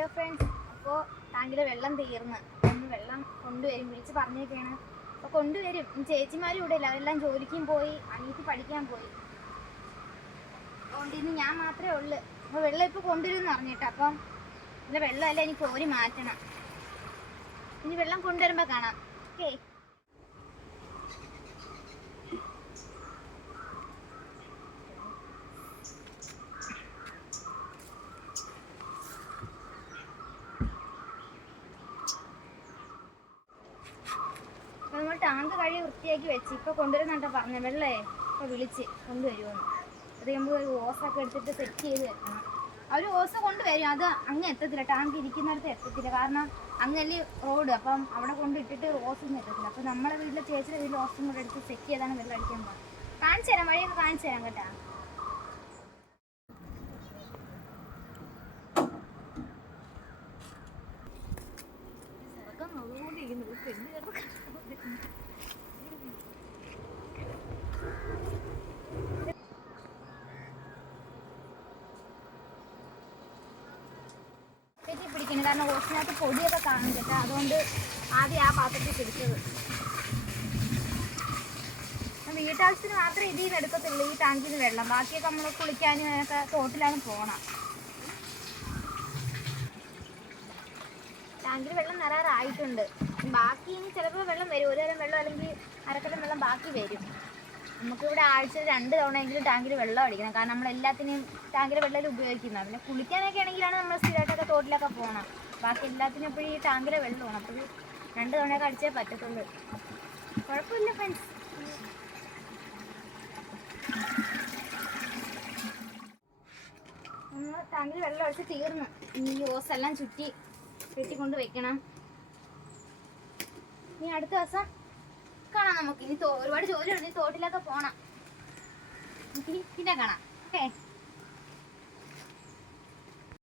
Hello friends, അപ്പോൾ ടാങ്കിലെ വെള്ളം തീർന്ന് ഒന്ന് വെള്ളം കൊണ്ടുവരും, വിളിച്ച് പറഞ്ഞേക്കാണ്. അപ്പോൾ കൊണ്ടുവരും. ചേച്ചിമാരും ഇവിടെ ഇല്ല, അവരെല്ലാം ജോലിക്കും പോയി, അനിയത്തി പഠിക്കാൻ പോയി. അതുകൊണ്ട് ഇന്ന് ഞാൻ മാത്രമേ ഉള്ളൂ. അപ്പോൾ വെള്ളം ഇപ്പോൾ കൊണ്ടുവരുമെന്ന് പറഞ്ഞിട്ട്, അപ്പം ഇതിൻ്റെ വെള്ളമല്ല എനിക്ക് കോരി മാറ്റണം. ഇനി വെള്ളം കൊണ്ടുവരുമ്പോൾ കാണാം. ഓക്കെ. നമ്മൾ ടാങ്ക് കഴി വൃത്തിയാക്കി വെച്ച് ഇപ്പോൾ കൊണ്ടുവരുന്നുണ്ടോ പറഞ്ഞത്. വെള്ളമേ ഇപ്പോൾ വിളിച്ച് കൊണ്ടുവരുമെന്ന്. അത് കഴിയുമ്പോൾ ഒരു ഓസൊക്കെ എടുത്തിട്ട് സെറ്റ് ചെയ്ത് വെക്കണം. അവർ ഓസ് കൊണ്ടുവരും, അത് അങ്ങ് എത്തത്തില്ല, ടാങ്ക് ഇരിക്കുന്നിടത്ത് എത്തത്തില്ല. കാരണം അങ്ങല്ലേ റോഡ്, അപ്പം അവിടെ കൊണ്ടിട്ടിട്ട് ഓസൊന്നും എത്തത്തില്ല. അപ്പോൾ നമ്മളെ വീട്ടിലെ ചേച്ചിയുടെ വീട്ടിൽ ഓസും കൂടെ എടുത്ത് സെറ്റ് ചെയ്താണ് വെള്ളം അടിക്കാൻ പോകുന്നത്. കാണിച്ചു തരാം, വഴിയൊക്കെ കാണിച്ചു തരാം കേട്ടാ. പിടിക്കണം, കാരണം ഓസിനകത്ത് പൊടിയൊക്കെ കാണും കേട്ടോ. അതുകൊണ്ട് ആദ്യം ആ പാത്രത്തിൽ പിടിച്ചത്. വീട്ടാവശ്യത്തിന് മാത്രമേ ഇതിൽ നിന്ന് എടുക്കത്തുള്ളൂ, ഈ ടാങ്കിൽ നിന്ന് വെള്ളം. ബാക്കിയൊക്കെ നമ്മൾ കുളിക്കാനും അതിനൊക്കെ തോട്ടിലാണ് പോകണം. ടാങ്കിൽ വെള്ളം നിറയാറായിട്ടുണ്ട്. ബാക്കി ഇനി ചിലപ്പോൾ വെള്ളം വരും, ഒരു തരം വെള്ളം അല്ലെങ്കിൽ അരക്കലം വെള്ളം ബാക്കി വരും. നമുക്കിവിടെ ആഴ്ചയിൽ 2 തവണയെങ്കിലും ടാങ്കിൽ വെള്ളം അടിക്കണം. കാരണം നമ്മളെല്ലാത്തിനും ടാങ്കിൽ വെള്ളം ഉപയോഗിക്കുന്നത്. പിന്നെ കുളിക്കാനൊക്കെ ആണെങ്കിലാണ് നമ്മൾ സ്ഥിരമായിട്ടൊക്കെ തോട്ടിലൊക്കെ പോകണം. ബാക്കി എല്ലാത്തിനും എപ്പോഴും ഈ ടാങ്കിലെ വെള്ളമാണ്. അപ്പോൾ 2 തവണയൊക്കെ അടിച്ചേ പറ്റത്തുള്ളൂ. കുഴപ്പമില്ല ഫ്രണ്ട്സ്. നമ്മൾ ടാങ്കിൽ വെള്ളം അടിച്ച് തീർന്നു. ഇനി ഈ ഓസെല്ലാം ചുറ്റി കെട്ടിക്കൊണ്ട് വെക്കണം. ഇനി അടുത്ത ദിവസം കാണാം നമുക്ക്. ഇനി ഒരുപാട് ജോലിയുണ്ട്, തോട്ടിലൊക്കെ പോകണം. പിന്നെ കാണാം. ഓക്കെ.